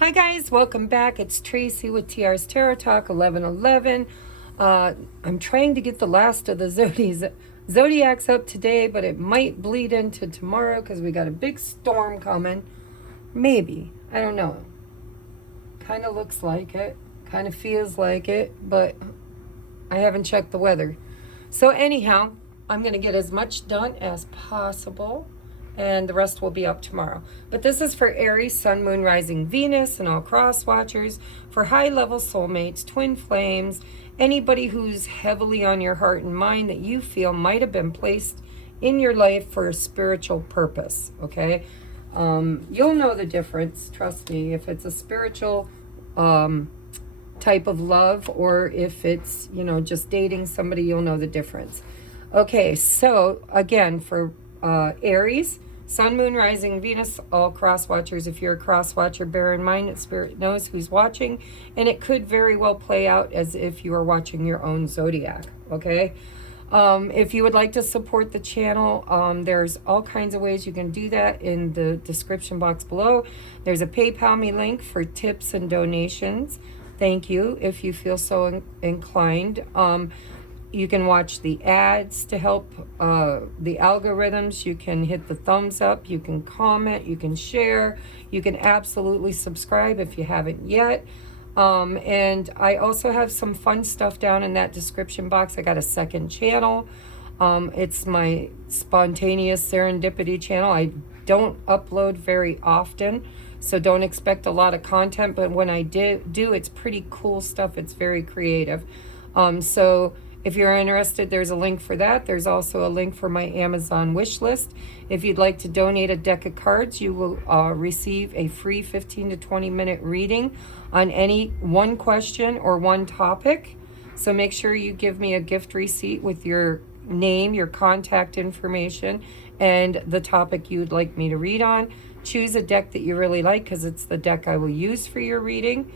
Hi guys, welcome back. It's Tracy with TR's Tarot Talk 1111. I'm trying to get the last of the zodiacs up today, but it might bleed into tomorrow because we got a big storm coming. Maybe. I don't know. Kind of looks like it. Kind of feels like it, but I haven't checked the weather. So anyhow, I'm going to get as much done as possible, and the rest will be up tomorrow. But this is for Aries, Sun, Moon, Rising, Venus, and all cross watchers, for high-level soulmates, twin flames, anybody who's heavily on your heart and mind that you feel might have been placed in your life for a spiritual purpose, okay? You'll know the difference, trust me, if it's a spiritual type of love or if it's, you know, just dating somebody, you'll know the difference. Okay, so again, for Aries, Sun, Moon, Rising, Venus, all cross watchers. If you're a cross watcher, bear in mind that Spirit knows who's watching, and it could very well play out as if you are watching your own zodiac, okay? If you would like to support the channel, there's all kinds of ways you can do that in the description box below. There's a PayPal me link for tips and donations. Thank you if you feel so inclined. You can watch the ads to help the algorithms. You can hit the thumbs up. You can comment. You can share. You can absolutely subscribe if you haven't yet. And I also have some fun stuff down in that description box. I got a second channel. It's my spontaneous serendipity channel. I don't upload very often, so don't expect a lot of content. But when I do, it's pretty cool stuff. It's very creative. So if you're interested, there's a link for that. There's also a link for my Amazon wish list. If you'd like to donate a deck of cards, you will receive a free 15 to 20 minute reading on any one question or one topic. So make sure you give me a gift receipt with your name, your contact information, and the topic you'd like me to read on. Choose a deck that you really like because it's the deck I will use for your reading.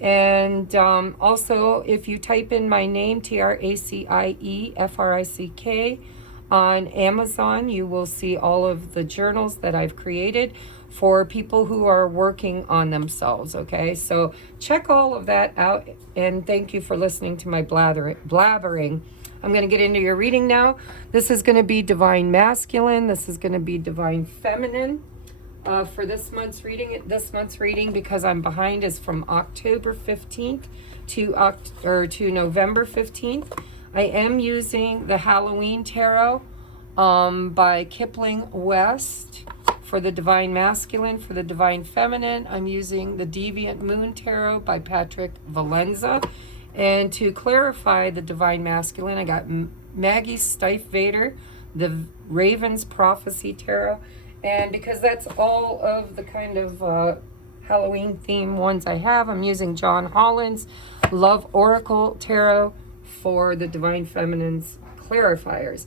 And also, if you type in my name, TRACIE on Amazon, you will see all of the journals that I've created for people who are working on themselves, okay? So check all of that out, and thank you for listening to my blabbering. I'm going to get into your reading now. This is going to be Divine Masculine. This is going to be Divine Feminine. For this month's reading, because I'm behind, is from October 15th to November 15th. I am using the Halloween Tarot by Kipling West for the Divine Masculine. For the Divine Feminine, I'm using the Deviant Moon Tarot by Patrick Valenza. And to clarify the Divine Masculine, I got Maggie Stife Vader, the Raven's Prophecy Tarot. And because that's all of the kind of Halloween theme ones I have, I'm using John Holland's Love Oracle Tarot for the Divine Feminine's clarifiers.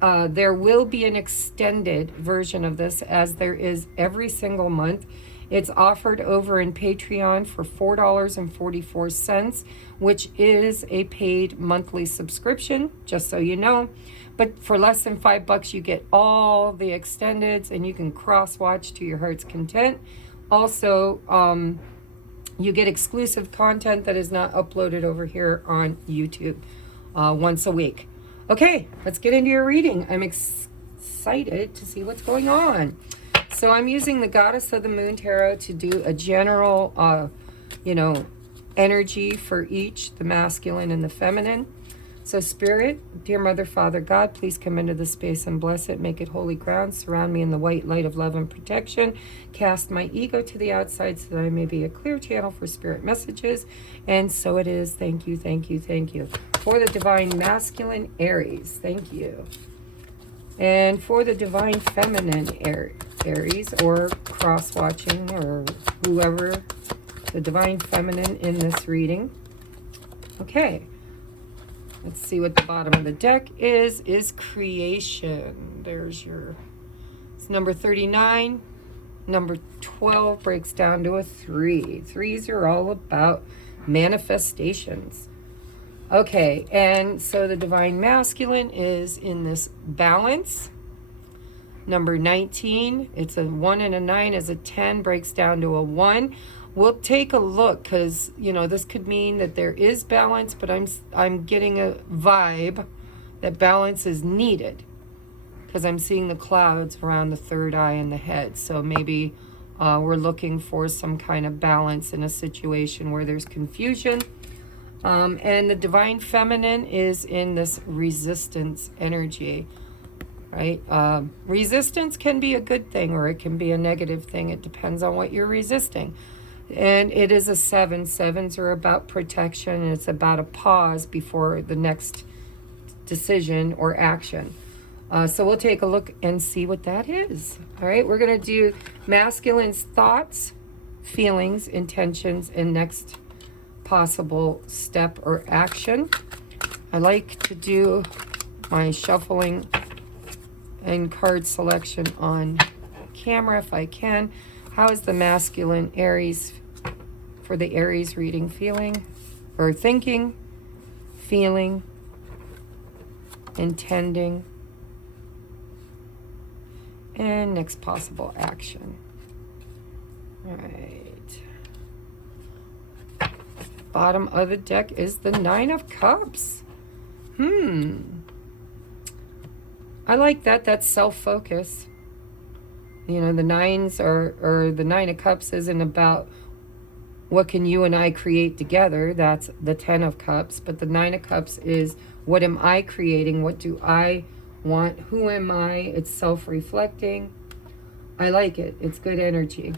There will be an extended version of this, as there is every single month. It's offered over in Patreon for $4.44, which is a paid monthly subscription, just so you know. But for less than $5, you get all the extendeds, and you can cross-watch to your heart's content. Also, you get exclusive content that is not uploaded over here on YouTube once a week. Okay, let's get into your reading. I'm excited to see what's going on. So I'm using the Goddess of the Moon Tarot to do a general, energy for each, the masculine and the feminine. So Spirit, dear Mother, Father, God, please come into this space and bless it. Make it holy ground. Surround me in the white light of love and protection. Cast my ego to the outside so that I may be a clear channel for spirit messages. And so it is. Thank you, thank you, thank you. For the Divine Masculine, Aries, thank you. And for the Divine Feminine, Aries, or cross-watching, or whoever, the Divine Feminine in this reading. Okay. Let's see what the bottom of the deck is creation. There's it's number 39. Number 12 breaks down to a 3. Threes are all about manifestations. Okay, and so the Divine Masculine is in this balance. Number 19, it's a 1 and a 9 is a 10, breaks down to a 1. we'll take a look, because, you know, this could mean that there is balance, but I'm getting a vibe that balance is needed, because I'm seeing the clouds around the third eye and the head. So maybe we're looking for some kind of balance in a situation where there's confusion. And the divine feminine is in this resistance energy, right? Resistance can be a good thing or it can be a negative thing. It depends on what you're resisting. And it is a 7. 7s are about protection, and it's about a pause before the next decision or action. So we'll take a look and see what that is. All right, we're going to do masculine's thoughts, feelings, intentions, and next possible step or action. I like to do my shuffling and card selection on camera if I can. How is the masculine Aries for the Aries reading feeling or thinking, feeling, intending, and next possible action? All right. Bottom of the deck is the 9 of Cups. I like that. That's self-focus. You know, the 9s or the 9 of Cups isn't about what can you and I create together. That's the 10 of Cups. But the 9 of Cups is, what am I creating? What do I want? Who am I? It's self-reflecting. I like it. It's good energy.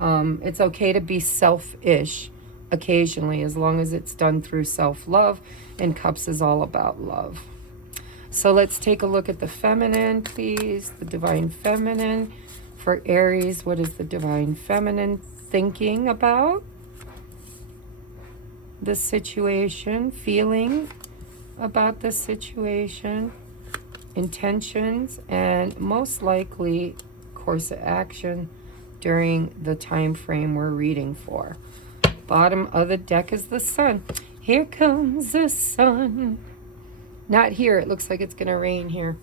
It's okay to be selfish occasionally, as long as it's done through self-love. And Cups is all about love. So let's take a look at the feminine, please. The divine feminine for Aries. What is the divine feminine thinking about the situation, feeling about the situation, intentions, and most likely course of action during the time frame we're reading for. Bottom of the deck is the sun. Here comes the sun. Not here. It looks like it's going to rain here.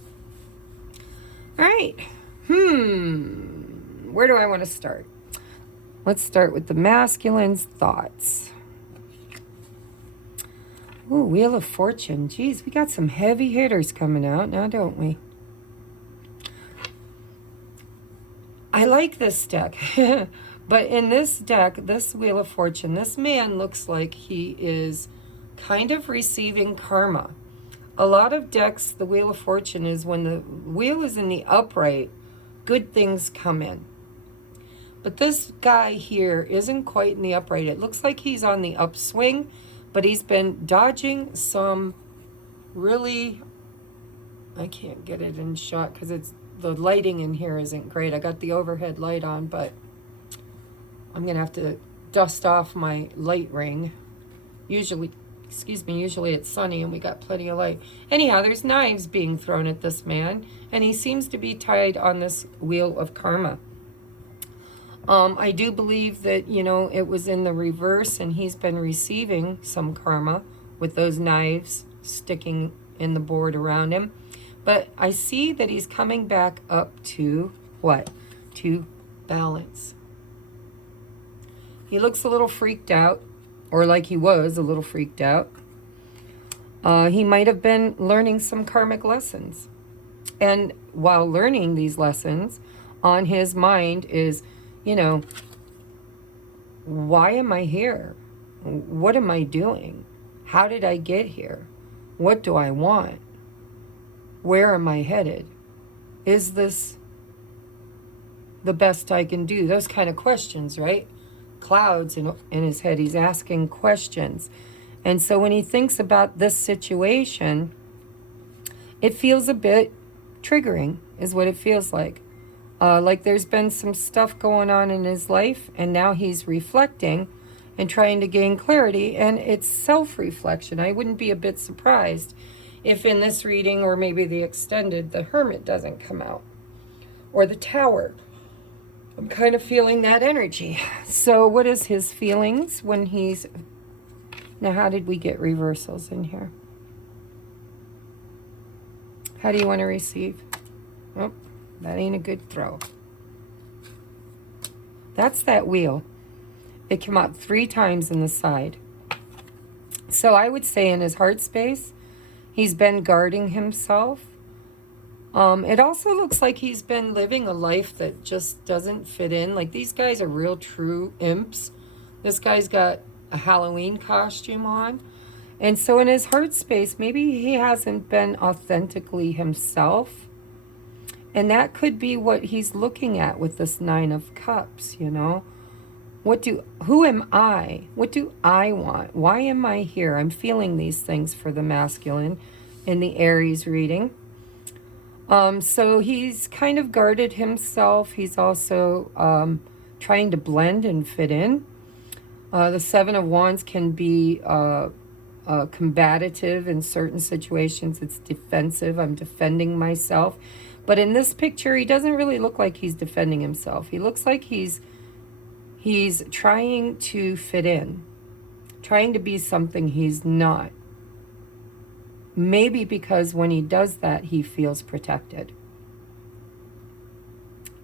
All right. Where do I want to start? Let's start with the masculine's thoughts. Ooh, Wheel of Fortune. Geez, we got some heavy hitters coming out now, don't we? I like this deck. But in this deck, this Wheel of Fortune, this man looks like he is kind of receiving karma. A lot of decks, the Wheel of Fortune is when the wheel is in the upright, good things come in. But this guy here isn't quite in the upright. It looks like he's on the upswing, but he's been dodging some really, I can't get it in shot because it's the lighting in here isn't great. I got the overhead light on, but I'm going to have to dust off my light ring. Usually it's sunny and we got plenty of light. Anyhow, there's knives being thrown at this man, and he seems to be tied on this wheel of karma. I do believe that, you know, it was in the reverse and he's been receiving some karma with those knives sticking in the board around him. But I see that he's coming back up to what? To balance. He looks a little freaked out, or like he was a little freaked out. He might have been learning some karmic lessons. And while learning these lessons, on his mind is, you know, why am I here? What am I doing? How did I get here? What do I want? Where am I headed? Is this the best I can do? Those kind of questions, right? Clouds in his head. He's asking questions. And so when he thinks about this situation, it feels a bit triggering, is what it feels like. Like there's been some stuff going on in his life, and now he's reflecting and trying to gain clarity, and it's self-reflection. I wouldn't be a bit surprised if in this reading, or maybe the extended, the Hermit doesn't come out, or the Tower. I'm kind of feeling that energy. So what is his feelings when he's... Now, how did we get reversals in here? How do you want to receive? Oh, that ain't a good throw. That's that wheel. It came out 3 times in the side. So I would say in his heart space, he's been guarding himself. It also looks like he's been living a life that just doesn't fit in. Like, these guys are real true imps. This guy's got a Halloween costume on. And so in his heart space, maybe he hasn't been authentically himself. And that could be what he's looking at with this 9 of Cups, you know. Who am I? What do I want? Why am I here? I'm feeling these things for the masculine in the Aries reading. So he's kind of guarded himself. He's also trying to blend and fit in. The 7 of Wands can be combative in certain situations. It's defensive. I'm defending myself. But in this picture, he doesn't really look like he's defending himself. He looks like he's trying to fit in, trying to be something he's not. Maybe because when he does that, he feels protected.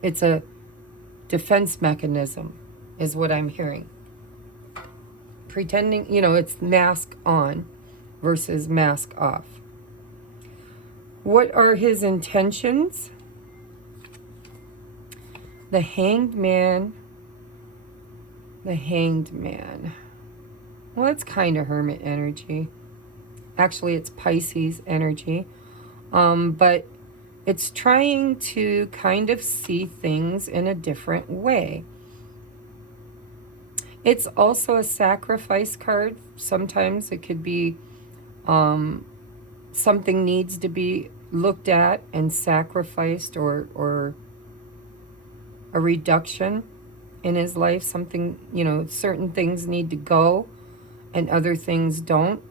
It's a defense mechanism, is what I'm hearing. Pretending, you know, it's mask on versus mask off. What are his intentions? The Hanged Man. The Hanged Man. Well, it's kind of Hermit energy. Actually, it's Pisces energy. But it's trying to kind of see things in a different way. It's also a sacrifice card. Sometimes it could be something needs to be looked at and sacrificed, or a reduction in his life. Something, you know, certain things need to go and other things don't.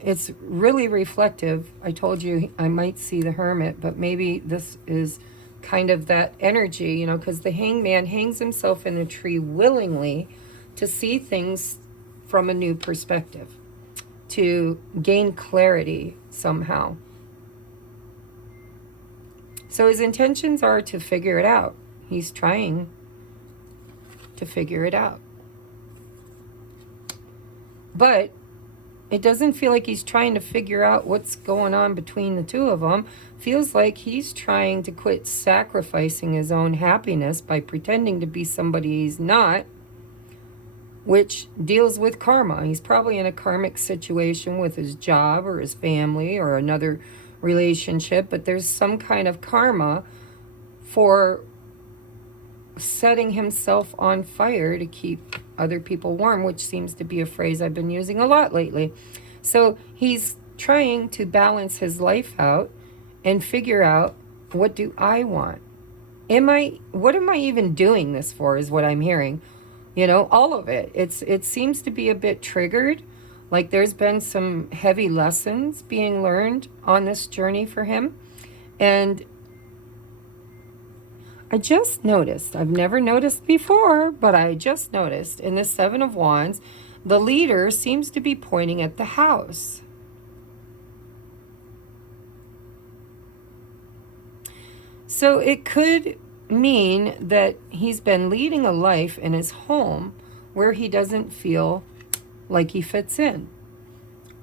It's really reflective. I told you I might see the Hermit, but maybe this is kind of that energy, you know, because the Hanged Man hangs himself in a tree willingly to see things from a new perspective, to gain clarity somehow. So his intentions are to figure it out. He's trying to figure it out. But it doesn't feel like he's trying to figure out what's going on between the two of them. Feels like he's trying to quit sacrificing his own happiness by pretending to be somebody he's not, which deals with karma. He's probably in a karmic situation with his job or his family or another relationship, but there's some kind of karma for setting himself on fire to keep other people warm, which seems to be a phrase I've been using a lot lately. So he's trying to balance his life out and figure out, what do I want? What am I even doing this for, is what I'm hearing. You know, all of it. It seems to be a bit triggered. Like there's been some heavy lessons being learned on this journey for him. And I just noticed, I've never noticed before, but I just noticed in the 7 of Wands, the leader seems to be pointing at the house. So it could mean that he's been leading a life in his home where he doesn't feel like he fits in.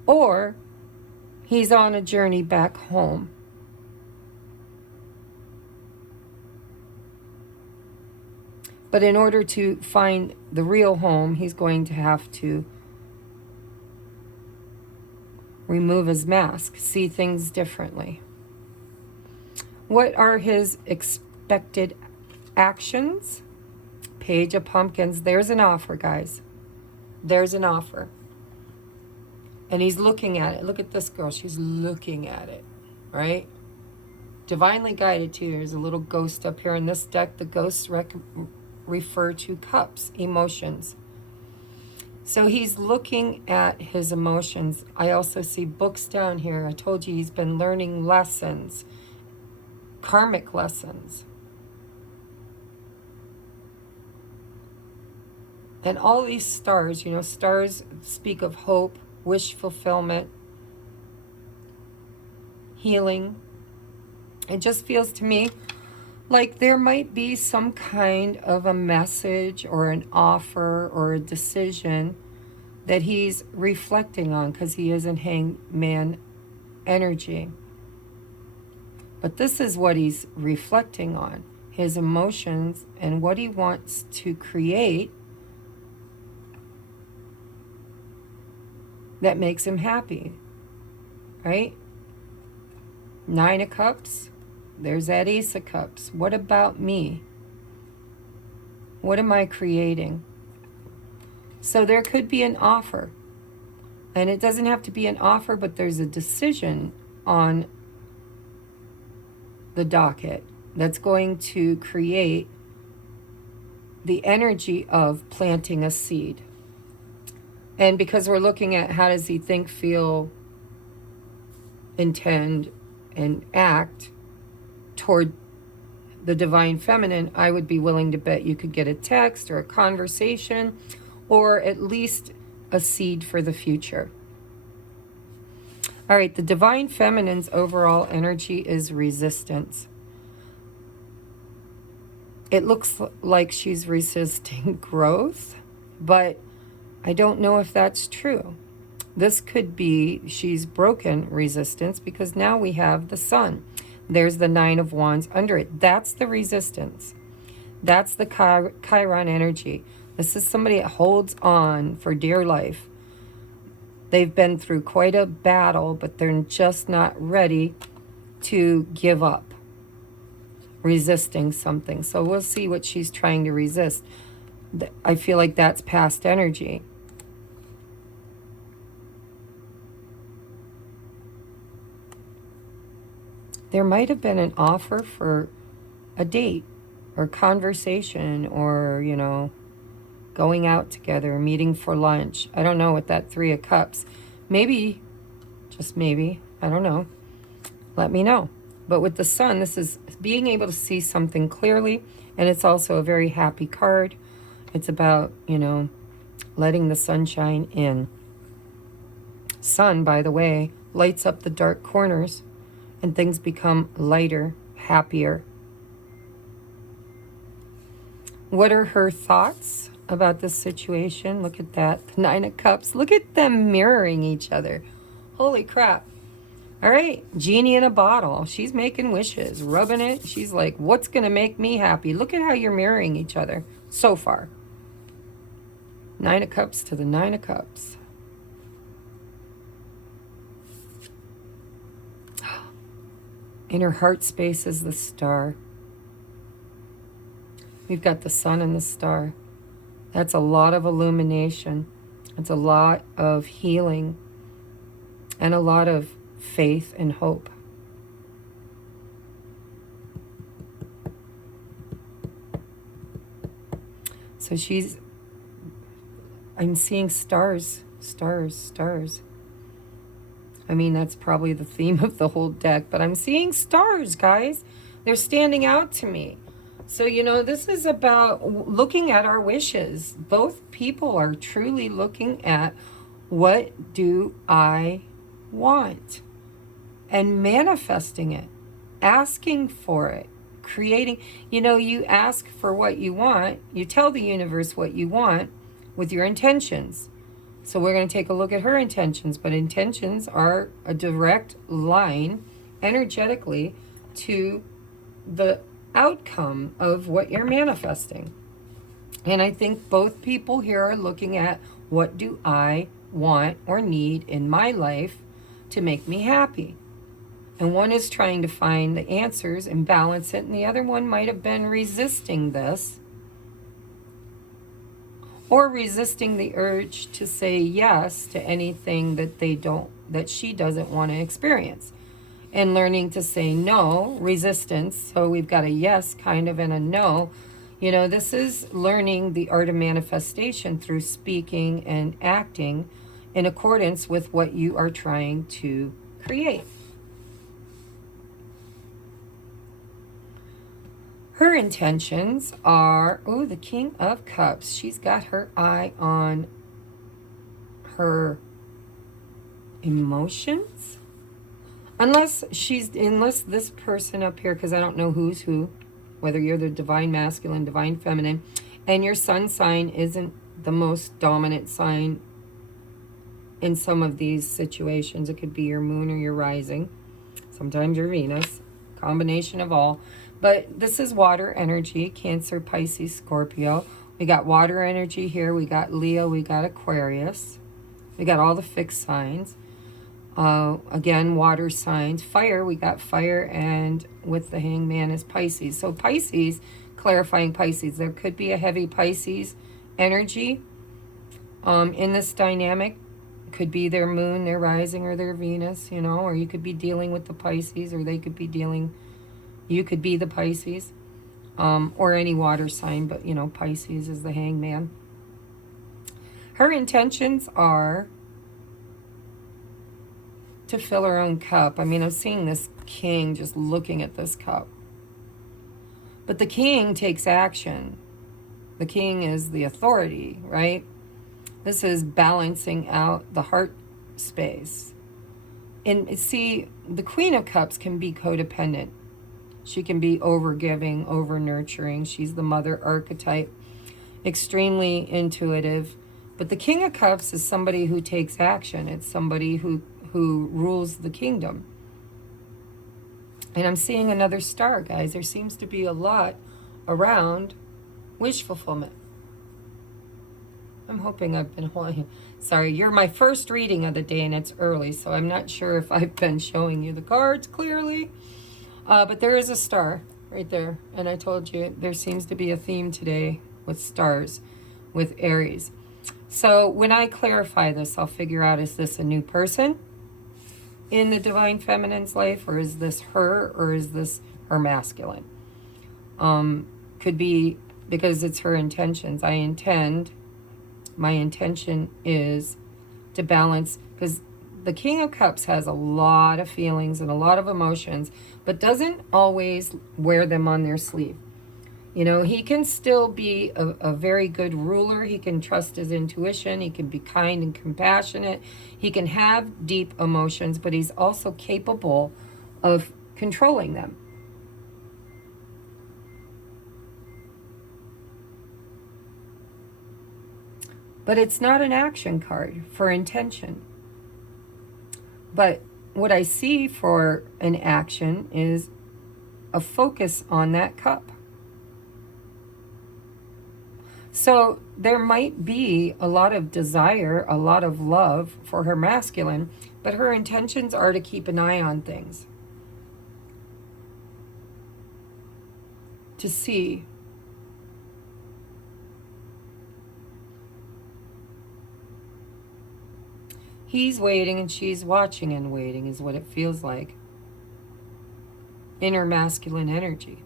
Or he's on a journey back home. But in order to find the real home, he's going to have to remove his mask, see things differently. What are his expected actions? Page of Pumpkins. There's an offer, guys. There's an offer. And he's looking at it. Look at this girl. She's looking at it, right? Divinely guided too. There's a little ghost up here in this deck. The ghosts refer to cups, emotions. So he's looking at his emotions. I also see books down here. I told you he's been learning lessons, karmic lessons. And all these stars, you know, stars speak of hope, wish fulfillment, healing. It just feels to me Like there might be some kind of a message or an offer or a decision that he's reflecting on, because he is in hangman energy. But this is what he's reflecting on, his emotions and what he wants to create that makes him happy, right? 9 of Cups, there's that Ace of Cups. What about me? What am I creating? So there could be an offer, and it doesn't have to be an offer, but there's a decision on the docket that's going to create the energy of planting a seed. And because we're looking at how does he think, feel, intend, and act toward the divine feminine, I would be willing to bet you could get a text or a conversation, or at least a seed for the future. All right, the divine feminine's overall energy is resistance. It looks like she's resisting growth, but I don't know if that's true. This could be she's broken resistance, because now we have the Sun. There's the 9 of Wands under it. That's the resistance. That's the Chiron energy. This is somebody that holds on for dear life. They've been through quite a battle, but they're just not ready to give up resisting something. So we'll see what she's trying to resist. I feel like that's past energy. There might have been an offer for a date or conversation, or, you know, going out together, meeting for lunch. I don't know, with that 3 of Cups. Maybe, just maybe, I don't know. Let me know. But with the Sun, this is being able to see something clearly, and it's also a very happy card. It's about, you know, letting the sunshine in. Sun, by the way, lights up the dark corners, and things become lighter, happier. What are her thoughts about this situation? Look at that, the 9 of Cups. Look at them mirroring each other. Holy crap. All right, genie in a bottle. She's making wishes, rubbing it. She's like, what's going to make me happy? Look at how you're mirroring each other so far. 9 of Cups to the 9 of Cups. In her heart space is the Star. We've got the Sun and the Star. That's a lot of illumination. It's a lot of healing and a lot of faith and hope. So I'm seeing stars, stars, stars. I mean, that's probably the theme of the whole deck, but I'm seeing stars, guys. They're standing out to me. So, you know, this is about looking at our wishes. Both people are truly looking at, what do I want? And manifesting it, asking for it, creating. You know, you ask for what you want. You tell the universe what you want with your intentions. So we're going to take a look at her intentions, but intentions are a direct line energetically to the outcome of what you're manifesting. And I think both people here are looking at, what do I want or need in my life to make me happy? And one is trying to find the answers and balance it, and the other one might have been resisting this, or resisting the urge to say yes to anything that she doesn't want to experience, and learning to say no, resistance. So we've got a yes kind of and a no. You know, this is learning the art of manifestation through speaking and acting in accordance with what you are trying to create. Her intentions are, oh, the King of Cups. She's got her eye on her emotions. Unless this person up here, because I don't know who's who. whether you're the divine masculine, divine feminine, and your sun sign isn't the most dominant sign in some of these situations. It could be your moon or your rising, sometimes your Venus, combination of all. But this is water energy, Cancer, Pisces, Scorpio. We got water energy here. We got Leo, we got Aquarius. We got all the fixed signs. Again, water signs. Fire, we got fire, and with the hangman is Pisces. So Pisces, clarifying Pisces, there could be a heavy Pisces energy in this dynamic. Could be their moon, their rising, or their Venus, you know, or you could be dealing with the Pisces, or they could be dealing, you could be the Pisces, or any water sign, but, you know, Pisces is the hangman. Her intentions are to fill her own cup. I mean, I'm seeing this king just looking at this cup. But the king takes action. The king is the authority, right? This is balancing out the heart space. And see, the Queen of Cups can be codependent. She can be over-giving, over-nurturing. She's the mother archetype, extremely intuitive. But the King of Cups is somebody who takes action. It's somebody who rules the kingdom. And I'm seeing another star, guys. There seems to be a lot around wish fulfillment. I'm hoping I've been holding. Sorry, you're my first reading of the day and it's early, so I'm not sure if I've been showing you the cards clearly. But there is a star right there. And I told you there seems to be a theme today with stars, with Aries. So when I clarify this, I'll figure out, is this a new person in the divine feminine's life, or is this her, or is this her masculine? Could be because it's her intentions. My intention is to balance, because the King of Cups has a lot of feelings and a lot of emotions, but doesn't always wear them on their sleeve. You know, he can still be a very good ruler. He can trust his intuition. He can be kind and compassionate. He can have deep emotions, but he's also capable of controlling them. But it's not an action card for intention. But what I see for an action is a focus on that cup. So there might be a lot of desire, a lot of love for her masculine, but her intentions are to keep an eye on things. To see. He's waiting and she's watching and waiting is what it feels like. In her masculine energy.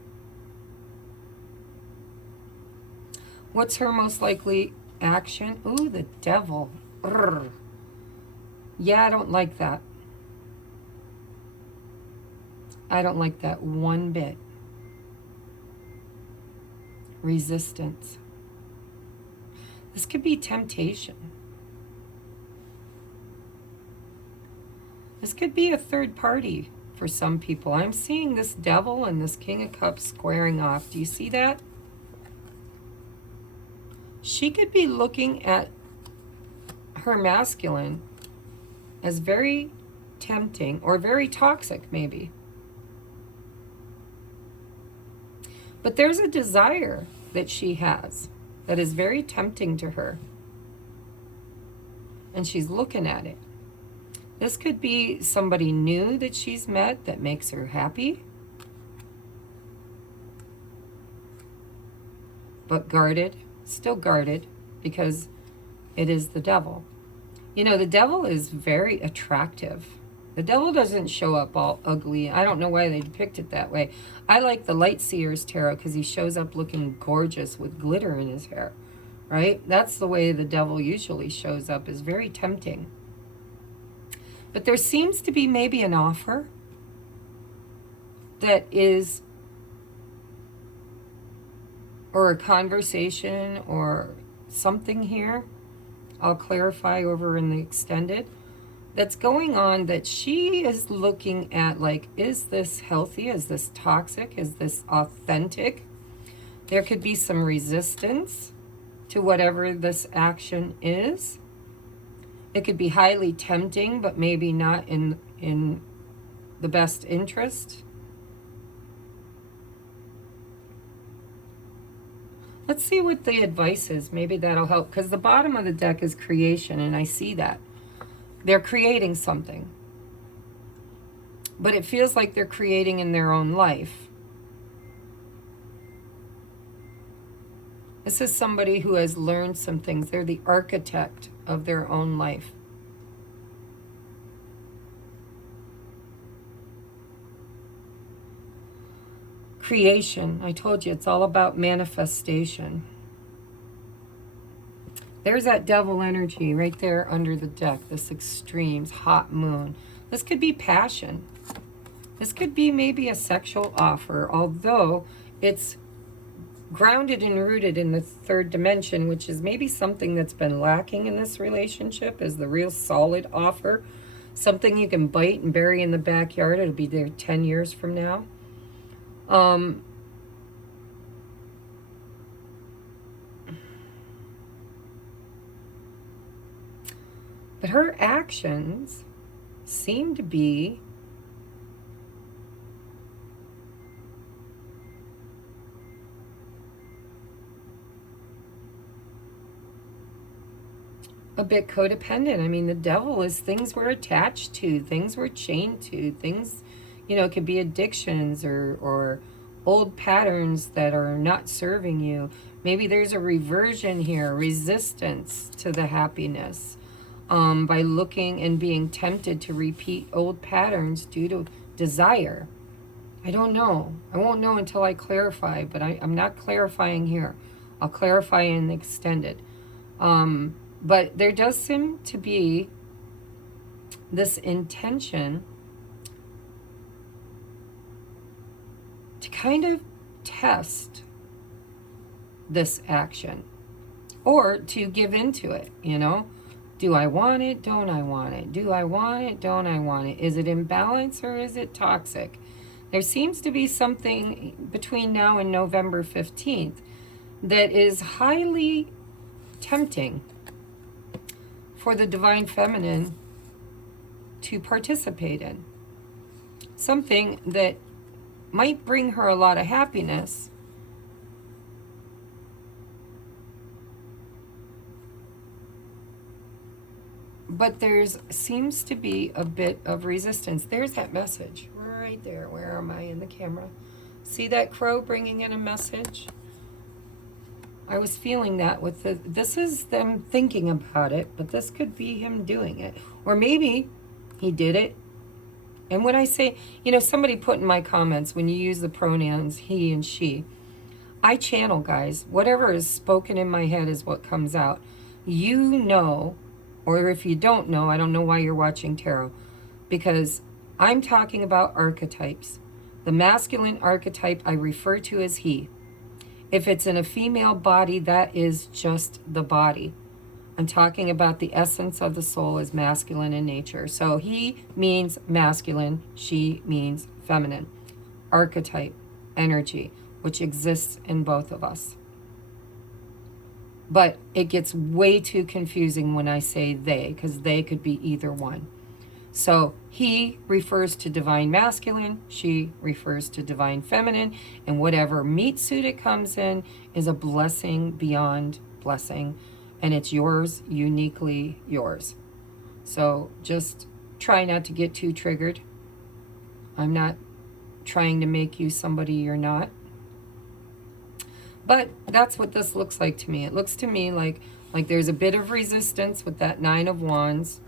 What's her most likely action? Ooh, the devil. Urgh. Yeah, I don't like that. I don't like that one bit. Resistance. This could be temptation. This could be a third party for some people. I'm seeing this devil and this King of Cups squaring off. Do you see that? She could be looking at her masculine as very tempting or very toxic, maybe. But there's a desire that she has that is very tempting to her. And she's looking at it. This could be somebody new that she's met that makes her happy. But guarded. Still guarded, because it is the devil. You know, the devil is very attractive. The devil doesn't show up all ugly. I don't know why they depict it that way. I like the Light Seer's Tarot because he shows up looking gorgeous with glitter in his hair, right? That's the way the devil usually shows up, is very tempting. But there seems to be maybe an offer that is, or a conversation or something here. I'll clarify over in the extended. that's going on that she is looking at, like, is this healthy? Is this toxic? Is this authentic? There could be some resistance to whatever this action is. It could be highly tempting, but maybe not in the best interest. Let's see what the advice is. Maybe that'll help, because the bottom of the deck is creation, and I see that. They're creating something. But it feels like they're creating in their own life. This is somebody who has learned some things. They're the architect of their own life. Creation. I told you, it's all about manifestation. There's that devil energy right there under the deck. This extremes, hot moon. This could be passion. This could be maybe a sexual offer, although it's grounded and rooted in the third dimension, which is maybe something that's been lacking in this relationship, is the real solid offer. Something you can bite and bury in the backyard. It'll be there 10 years from now. But her actions seem to be a bit codependent. I mean, the devil is things we're attached to, things we're chained to, things, you know, it could be addictions or old patterns that are not serving you. Maybe there's a reversion here, resistance to the happiness, by looking and being tempted to repeat old patterns due to desire. I don't know. I won't know until I clarify, but I'm not clarifying here. I'll clarify and extend it. But there does seem to be this intention to kind of test this action, or to give into it, you know? Do I want it? Don't I want it? Do I want it? Don't I want it? Is it in balance or is it toxic? There seems to be something between now and November 15th that is highly tempting for the divine feminine to participate in. Something that might bring her a lot of happiness, but there's seems to be a bit of resistance. There's that message right there. Where am I in the camera? See that crow bringing in a message? I was feeling that with this is them thinking about it, but this could be him doing it. Or maybe he did it. And when I say, you know, somebody put in my comments, when you use the pronouns he and she, I channel, guys. Whatever is spoken in my head is what comes out. You know, or if you don't know, I don't know why you're watching tarot, because I'm talking about archetypes. The masculine archetype I refer to as he. If it's in a female body, that is just the body. I'm talking about the essence of the soul as masculine in nature. So he means masculine, she means feminine. Archetype, energy, which exists in both of us. But it gets way too confusing when I say they, because they could be either one. So he refers to divine masculine, she refers to divine feminine, and whatever meat suit it comes in is a blessing beyond blessing, and it's yours, uniquely yours. So just try not to get too triggered. I'm not trying to make you somebody you're not. But that's what this looks like to me. It looks to me like there's a bit of resistance with that Nine of Wands,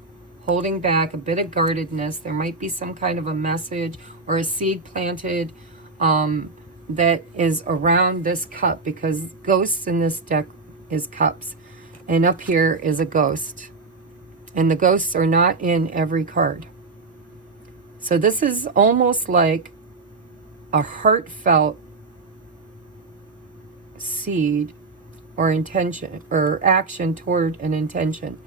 holding back, a bit of guardedness. There might be some kind of a message or a seed planted that is around this cup, because ghosts in this deck is cups. And up here is a ghost. And the ghosts are not in every card. So this is almost like a heartfelt seed or intention or action toward an intention.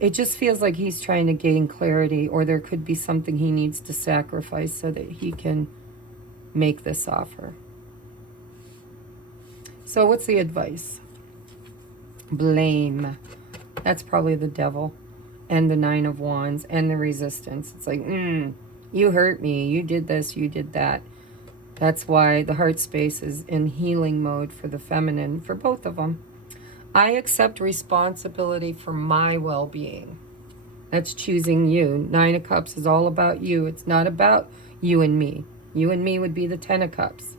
It just feels like he's trying to gain clarity, or there could be something he needs to sacrifice so that he can make this offer. So what's the advice? Blame. That's probably the devil. And the Nine of Wands and the resistance. It's like, you hurt me. You did this. You did that. That's why the heart space is in healing mode for the feminine, for both of them. I accept responsibility for my well-being. That's choosing you. Nine of Cups is all about you. It's not about you and me. You and me would be the Ten of Cups.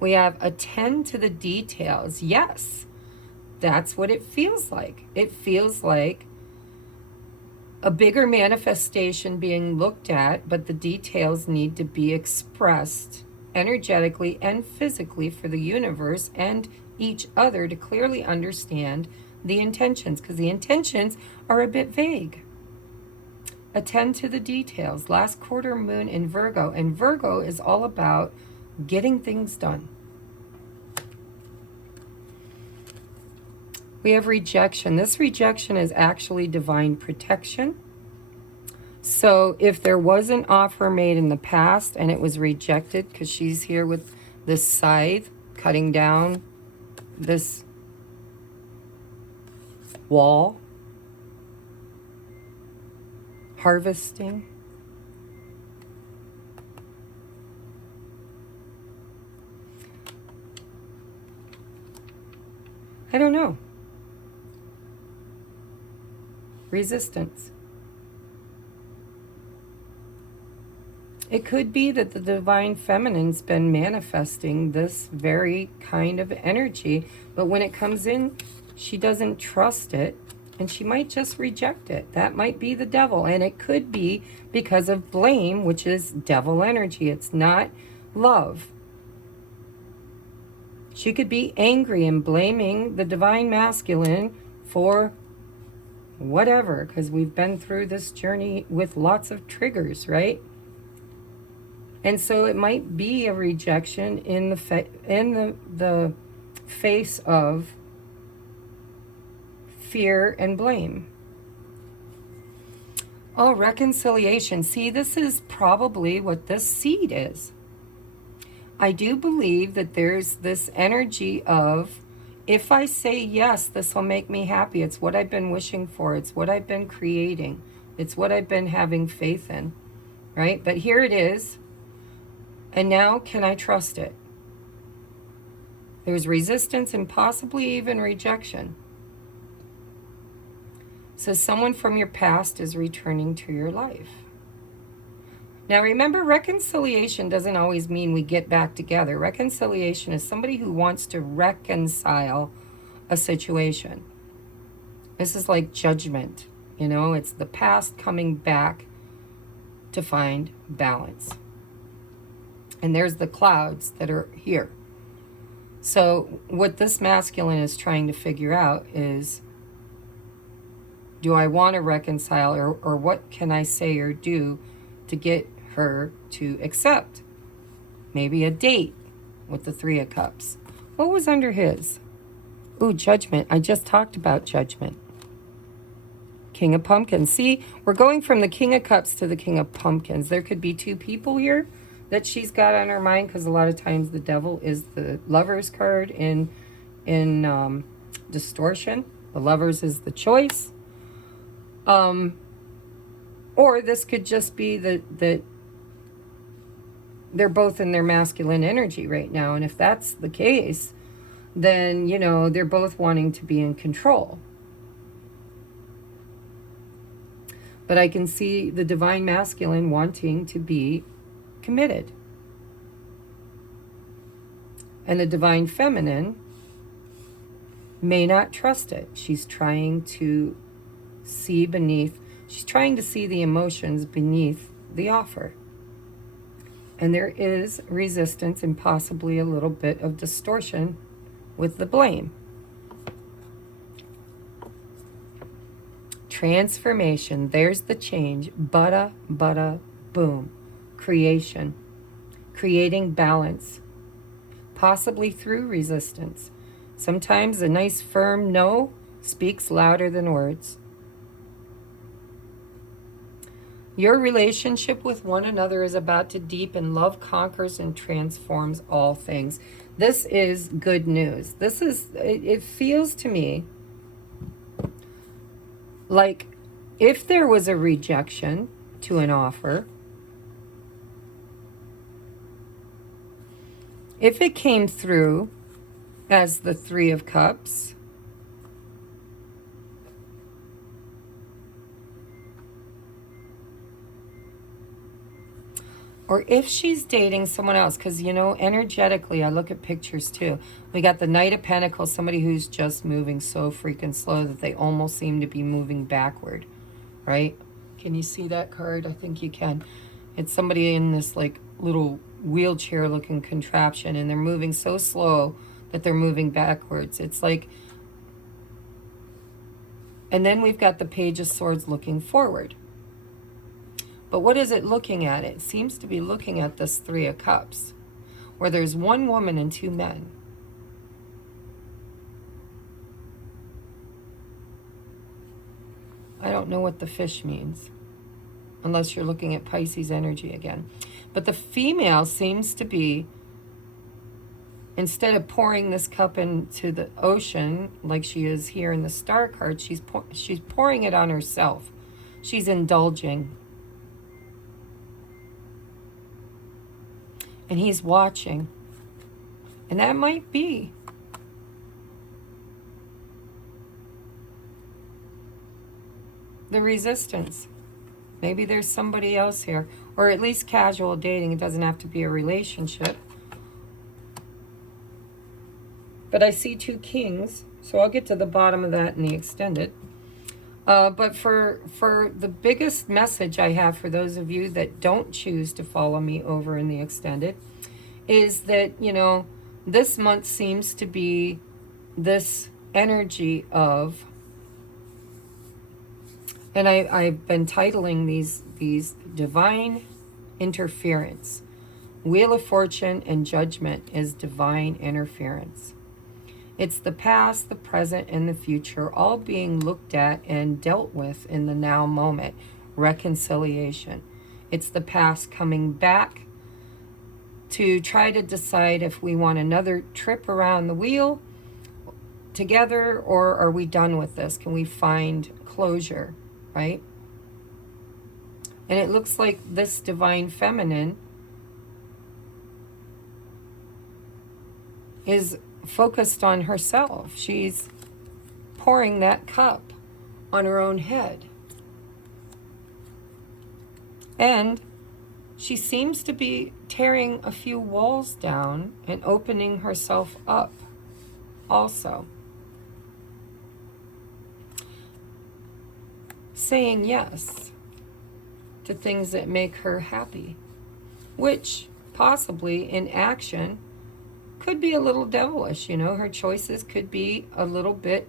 We have attend to the details. Yes, that's what it feels like. It feels like a bigger manifestation being looked at, but the details need to be expressed energetically and physically for the universe and each other to clearly understand the intentions, because the intentions are a bit vague. Attend to the details. Last quarter moon in Virgo, and Virgo is all about getting things done. We have rejection. This rejection is actually divine protection. So if there was an offer made in the past and it was rejected, because she's here with this scythe cutting down this wall, harvesting. I don't know. Resistance. It could be that the divine feminine's been manifesting this very kind of energy, but when it comes in, she doesn't trust it, and she might just reject it. That might be the devil, and it could be because of blame, which is devil energy. It's not love. She could be angry and blaming the divine masculine for whatever, because we've been through this journey with lots of triggers, right? And so it might be a rejection in the face of fear and blame. Oh, reconciliation. See, this is probably what this seed is. I do believe that there's this energy of, if I say yes, this will make me happy. It's what I've been wishing for. It's what I've been creating. It's what I've been having faith in, right? But here it is. And now, can I trust it? There's resistance and possibly even rejection. So someone from your past is returning to your life. Now remember, reconciliation doesn't always mean we get back together. Reconciliation is somebody who wants to reconcile a situation. This is like judgment, you know, it's the past coming back to find balance. And there's the clouds that are here. So what this masculine is trying to figure out is, do I want to reconcile, or what can I say or do to get her to accept? Maybe a date with the Three of Cups. What was under his? Ooh, judgment. I just talked about judgment. King of Pumpkins. See, we're going from the King of Cups to the King of Pumpkins. There could be two people here that she's got on her mind, because a lot of times the devil is the Lovers card in distortion. The Lovers is the choice. Or this could just be that they're both in their masculine energy right now. And if that's the case, then, you know, they're both wanting to be in control. But I can see the divine masculine wanting to be committed. And the divine feminine may not trust it. She's trying to see beneath, she's trying to see the emotions beneath the offer. And there is resistance and possibly a little bit of distortion with the blame. Transformation, there's the change. Bada, bada, boom. Creation. Creating balance. possibly through resistance. Sometimes a nice firm no speaks louder than words. Your relationship with one another is about to deepen. Love conquers and transforms all things. This is good news. It feels to me like if there was a rejection to an offer, if it came through as the Three of Cups, or if she's dating someone else, because, you know, energetically, I look at pictures too. We got the Knight of Pentacles, somebody who's just moving so freaking slow that they almost seem to be moving backward, right? Can you see that card? I think you can. It's somebody in this like little wheelchair looking contraption, and they're moving so slow that they're moving backwards. It's like, and then we've got the Page of Swords looking forward. But what is it looking at? It seems to be looking at this Three of Cups, where there's one woman and two men. I don't know what the fish means, unless you're looking at Pisces energy again. But the female seems to be, instead of pouring this cup into the ocean, like she is here in the Star card, she's pouring it on herself. She's indulging. And he's watching. And that might be the resistance. Maybe there's somebody else here. Or at least casual dating. It doesn't have to be a relationship. But I see two kings. So I'll get to the bottom of that in the extended. But for the biggest message I have for those of you that don't choose to follow me over in the extended is that, you know, this month seems to be this energy of, and I've been titling these divine interference. Wheel of Fortune and Judgment is divine interference. It's the past, the present, and the future all being looked at and dealt with in the now moment. Reconciliation. It's the past coming back to try to decide if we want another trip around the wheel together, or are we done with this? Can we find closure, right? And it looks like this divine feminine is focused on herself. She's pouring that cup on her own head. And she seems to be tearing a few walls down and opening herself up also. Saying yes to things that make her happy, which possibly in action could be a little devilish, you know. Her choices could be a little bit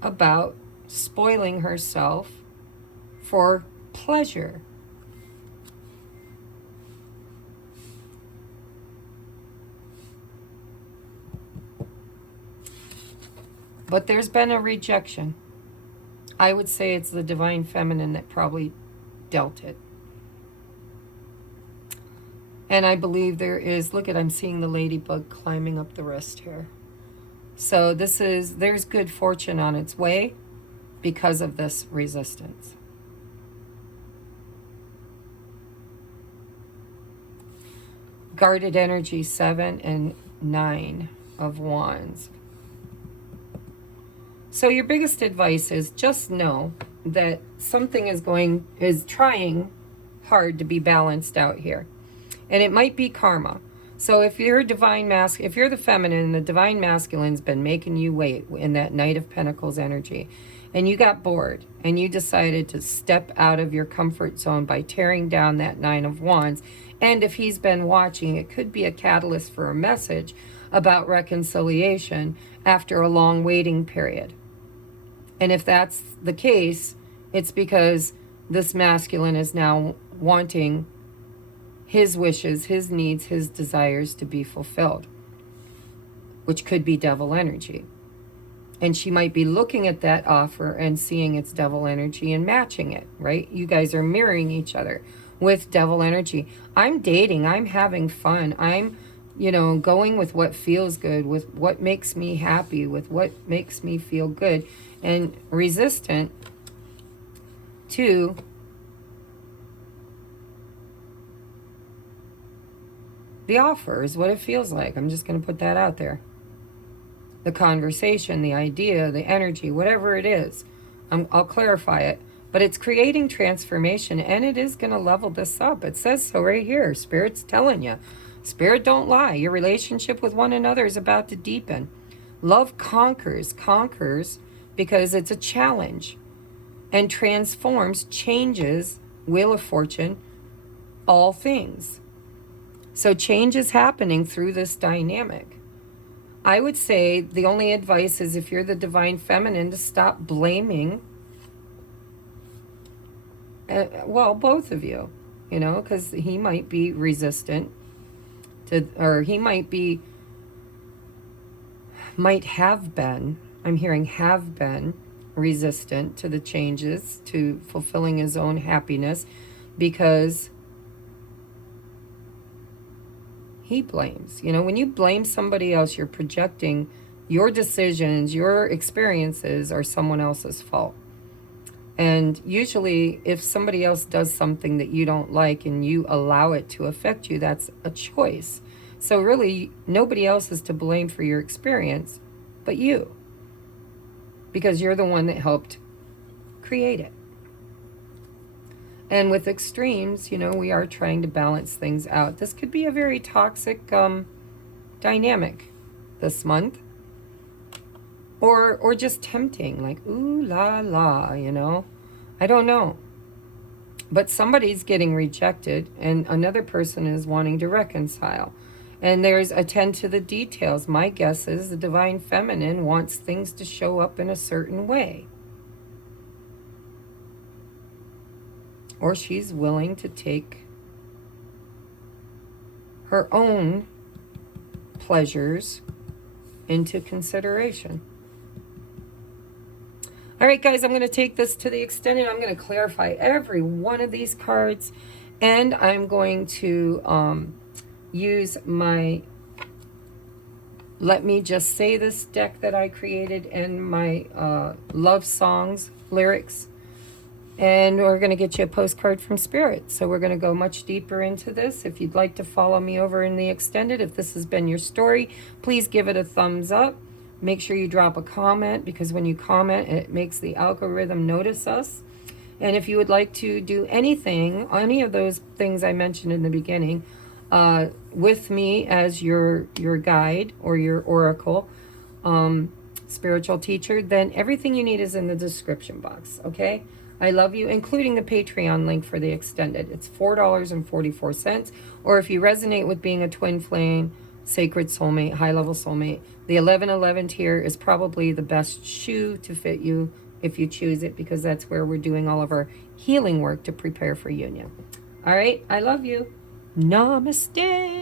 about spoiling herself for pleasure. But there's been a rejection. I would say it's the divine feminine that probably dealt it. And I believe there is, look at, I'm seeing the ladybug climbing up the wrist here. So there's good fortune on its way because of this resistance. Guarded energy, 7 and 9 of Wands. So your biggest advice is just know that something is trying hard to be balanced out here. And it might be karma. So if you're if you're the feminine, the divine masculine's been making you wait in that Knight of Pentacles energy, and you got bored and you decided to step out of your comfort zone by tearing down that 9 of Wands. And if he's been watching, it could be a catalyst for a message about reconciliation after a long waiting period. And if that's the case, it's because this masculine is now wanting his wishes, his needs, his desires to be fulfilled. which could be devil energy. And she might be looking at that offer and seeing it's devil energy and matching it, right? You guys are mirroring each other with devil energy. I'm dating, I'm having fun, I'm, you know, going with what feels good, with what makes me happy, with what makes me feel good, and resistant to the offer is what it feels like. I'm just going to put that out there. The conversation, the idea, the energy, whatever it is, I'll clarify it. But it's creating transformation, and it is going to level this up. It says so right here. Spirit's telling you. Spirit don't lie. Your relationship with one another is about to deepen. Love conquers because it's a challenge, and transforms, changes, Wheel of Fortune, all things. So change is happening through this dynamic. I would say the only advice is, if you're the divine feminine, to stop blaming, well, both of you, you know, because he might be resistant to, or he might have been, I'm hearing have been resistant to the changes, to fulfilling his own happiness, because he blames. You know, when you blame somebody else, you're projecting your decisions, your experiences are someone else's fault. And usually if somebody else does something that you don't like and you allow it to affect you, that's a choice. So really, nobody else is to blame for your experience but you, because you're the one that helped create it. And with extremes, you know, we are trying to balance things out. This could be a very toxic dynamic this month. Or just tempting, like, ooh la la, you know. I don't know. But somebody's getting rejected and another person is wanting to reconcile. And there's attend to the details. My guess is the divine feminine wants things to show up in a certain way. Or she's willing to take her own pleasures into consideration. All right, guys, I'm going to take this to the extended. I'm going to clarify every one of these cards. And I'm going to use my Let Me Just Say This deck that I created, and my love songs lyrics. And we're going to get you a postcard from Spirit. So we're going to go much deeper into this. If you'd like to follow me over in the extended, if this has been your story, please give it a thumbs up. Make sure you drop a comment, because when you comment, it makes the algorithm notice us. And if you would like to do anything, any of those things I mentioned in the beginning, with me as your guide or your oracle, spiritual teacher, then everything you need is in the description box, okay? I love you, including the Patreon link for the extended. It's $4.44. Or if you resonate with being a twin flame, sacred soulmate, high-level soulmate, the 1111 tier is probably the best shoe to fit you if you choose it, because that's where we're doing all of our healing work to prepare for union. All right, I love you. Namaste.